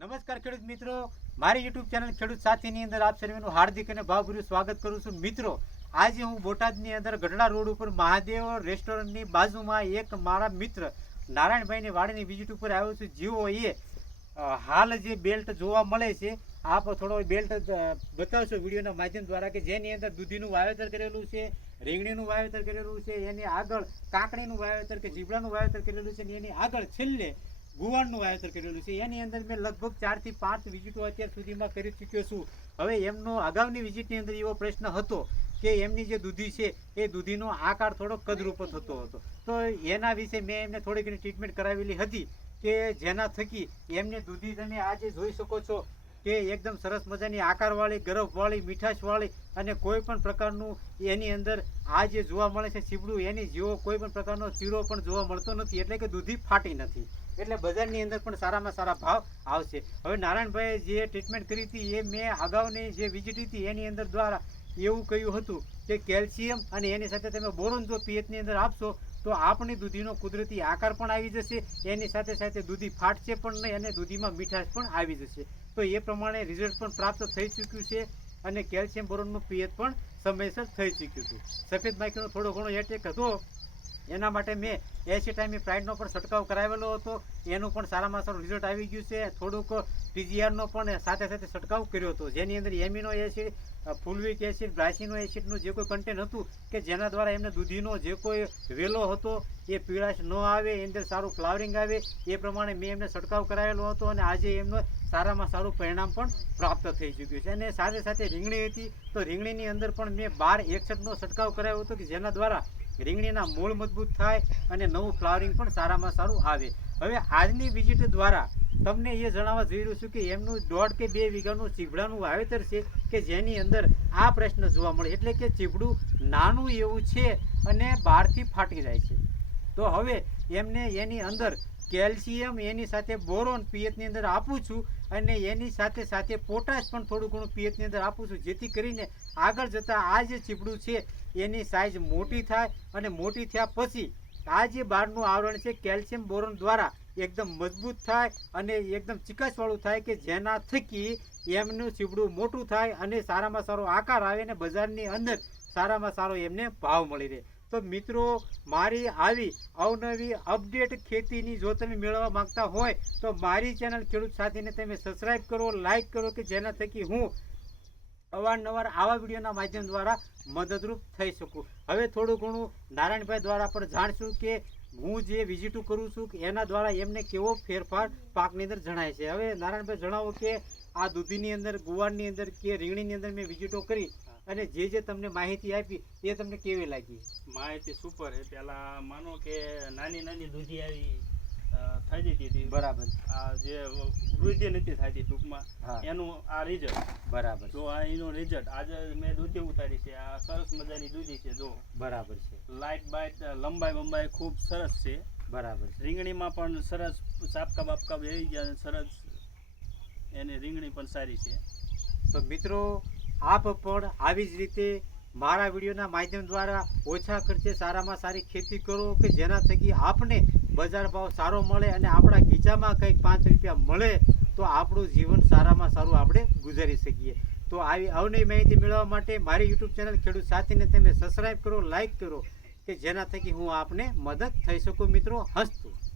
નમસ્કાર ખેડૂત મિત્રો, મારી યુટ્યુબ ચેનલ ખેડૂત સાથીની અંદર આપ સર્વેનું હાર્દિક અને ભાવભર્યું સ્વાગત કરું છું. મિત્રો, આજે હું બોટાદની અંદર ગઢડા રોડ ઉપર મહાદેવ રેસ્ટોરન્ટની બાજુમાં એક મારા મિત્ર નારાયણભાઈની વાડીની વિઝિટ ઉપર આવ્યો છું. જેઓ હાલ જે બેલ્ટ જોવા મળે છે, આપ થોડો બેલ્ટ બતાવશો વિડીયોના માધ્યમ દ્વારા, કે જેની અંદર દૂધીનું વાવેતર કરેલું છે, રીંગણીનું વાવેતર કરેલું છે, એની આગળ કાકડીનું વાવેતર કે જીબડાનું વાવેતર કરેલું છે, એની આગળ છેલ્લે ગુવારનું વાવેતર કરેલું છે. એની અંદર મેં લગભગ 4 થી 5 વિઝિટો અત્યાર સુધીમાં કરી ચૂક્યો છું. હવે એમનો અગાઉની વિઝિટની અંદર એવો પ્રશ્ન હતો કે એમની જે દૂધી છે એ દૂધીનો આકાર થોડો કદરૂપ થતો હતો. તો એના વિશે મેં એમને થોડી ઘણી ટ્રીટમેન્ટ કરાવેલી હતી, કે જેના થકી એમને દૂધી તમે આજે જોઈ શકો છો કે એકદમ સરસ મજાની આકારવાળી, ગરફવાળી, મીઠાશવાળી અને કોઈ પણ પ્રકારનું એની અંદર આ જે જોવા મળે છે ચીબડું, એની જેવો કોઈ પણ પ્રકારનો ચીરો પણ જોવા મળતો નથી. એટલે કે દૂધી ફાટી નથી. એટલે બજારની અંદર પણ સારામાં સારા ભાવ આવશે. હવે નારાયણભાઈએ જે ટ્રીટમેન્ટ કરી હતી એ મેં અગાઉની જે વિઝિટ હતી એની અંદર દ્વારા એવું કહ્યું હતું કે કેલ્શિયમ અને એની સાથે તમે બોરોન જો પિયતની અંદર આપશો તો આપણી દૂધીનો કુદરતી આકાર પણ આવી જશે, એની સાથે સાથે દૂધી ફાટશે પણ નહીં અને દૂધીમાં મીઠાશ પણ આવી જશે. તો એ પ્રમાણે રિઝલ્ટ પણ પ્રાપ્ત થઈ ચૂક્યું છે અને કેલ્શિયમ બોરોનનું પિયત પણ સમયસર થઈ ચૂક્યું હતું. સફેદ માખીનો થોડો ઘણો એટેક હતો, એના માટે મેં એસિટાઇમી પ્રાઇડનો પણ છંટકાવ કરાવેલો હતો. એનું પણ સારામાં સારું રિઝલ્ટ આવી ગયું છે. થોડુંક ટીજીઆરનો પણ સાથે સાથે છંટકાવ કર્યો હતો, જેની અંદર એમિનો એસિડ, ફુલવિક એસિડ, બ્રાસિનો એસિડનું જે કોઈ કન્ટેન્ટ હતું કે જેના દ્વારા એમને દૂધીનો જે કોઈ વેલો હતો એ પીળાશ ન આવે, એની અંદર સારું ફ્લાવરિંગ આવે, એ પ્રમાણે મેં એમને છંટકાવ કરાવેલો હતો અને આજે એમનો સારામાં સારું પરિણામ પણ પ્રાપ્ત થઈ ચૂક્યું છે. અને સાથે સાથે રીંગણી હતી, તો રીંગણીની અંદર પણ મેં 1261નો છંટકાવ કરાવ્યો હતો, કે જેના દ્વારા રીંગણીના મૂળ મજબૂત થાય અને નવું ફ્લાવરિંગ પણ સારામાં સારું આવે. હવે આજની વિઝિટ દ્વારા તમને એ જણાવવા જઈ રહ્યું છું કે એમનું 1.5 કે 2 વીઘાનું ચીબડાનું વાવેતર છે, કે જેની અંદર આ પ્રશ્ન જોવા મળે, એટલે કે ચીબડું નાનું એવું છે અને બહારથી ફાટી જાય છે. તો હવે એમને એની અંદર કેલ્શિયમ, એની સાથે બોરોન પિયતની અંદર આપું છું અને એની સાથે સાથે પોટાશ પણ થોડું ઘણું પિયતની અંદર આપું છું, જેથી કરીને આગળ જતાં આ જે ચીબડું છે એની સાઇઝ મોટી થાય અને મોટી થયા પછી આ જે બહારનું આવરણ છે કેલ્શિયમ બોરોન દ્વારા એકદમ મજબૂત થાય અને એકદમ ચિકાસવાળું થાય, કે જેના થકી એમનું ચીબડું મોટું થાય અને સારામાં સારો આકાર આવે અને બજારની અંદર સારામાં સારો એમને ભાવ મળી રહે. તો મિત્રો, મારી આવી અવનવી અપડેટ ખેતીની જો તમે મેળવવા માંગતા હોય તો મારી ચેનલ ખેડૂત સાથીને તમે સબસ્ક્રાઈબ કરો, લાઈક કરો, કે જેના થકી હું અવારનવાર આવા વિડીયોના માધ્યમ દ્વારા મદદરૂપ થઈ શકું. હવે થોડું ઘણું નારાયણભાઈ દ્વારા પણ જાણશું કે હું જે વિઝિટો કરું છું એના દ્વારા એમને કેવો ફેરફાર પાકની અંદર જણાય છે. હવે નારાયણભાઈ જણાવો કે આ દૂધીની અંદર, ગુવારની અંદર કે રીંગણીની અંદર મેં વિઝિટો કરી અને જે તમને માહિતી આપી એ તમને કેવી લાગી? માહિતી સુપર છે. પેલા માનો કે નાની દૂધી આવી થઈ જતી હતી, બરાબર. આ જે વૃદ્ધિ નથી થતી ટૂંકમાં, એનું આ રિઝલ્ટ બરાબર. જો આ એનું રિઝલ્ટ આજે મેં દૂધી ઉતારી છે. આ સરસ મજાની દૂધી છે, જો બરાબર છે. લાઇટ બાઇટ, લંબાઈ ખૂબ સરસ છે. બરાબર. રીંગણીમાં પણ સરસ સાપકા બાપકા બેસી ગયા, સરસ એની રીંગણી પણ સારી છે. તો મિત્રો, આપ પણ આવી જ રીતે મારા વિડીયોના માધ્યમ દ્વારા ઓછા ખર્ચે સારામાં સારી ખેતી કરો, કે જેના થકી આપને બજાર ભાવ સારો મળે અને આપણા ખીચામાં કંઈક 5 રૂપિયા મળે તો આપણું જીવન સારામાં સારું આપણે ગુજારી શકીએ. તો આવી અવનવી માહિતી મેળવવા માટે મારી યુટ્યુબ ચેનલ ખેડૂત સાથીને તમે સબસ્ક્રાઈબ કરો, લાઈક કરો, કે જેના થકી હું આપને મદદ થઈ શકું. મિત્રો, હસ્ત.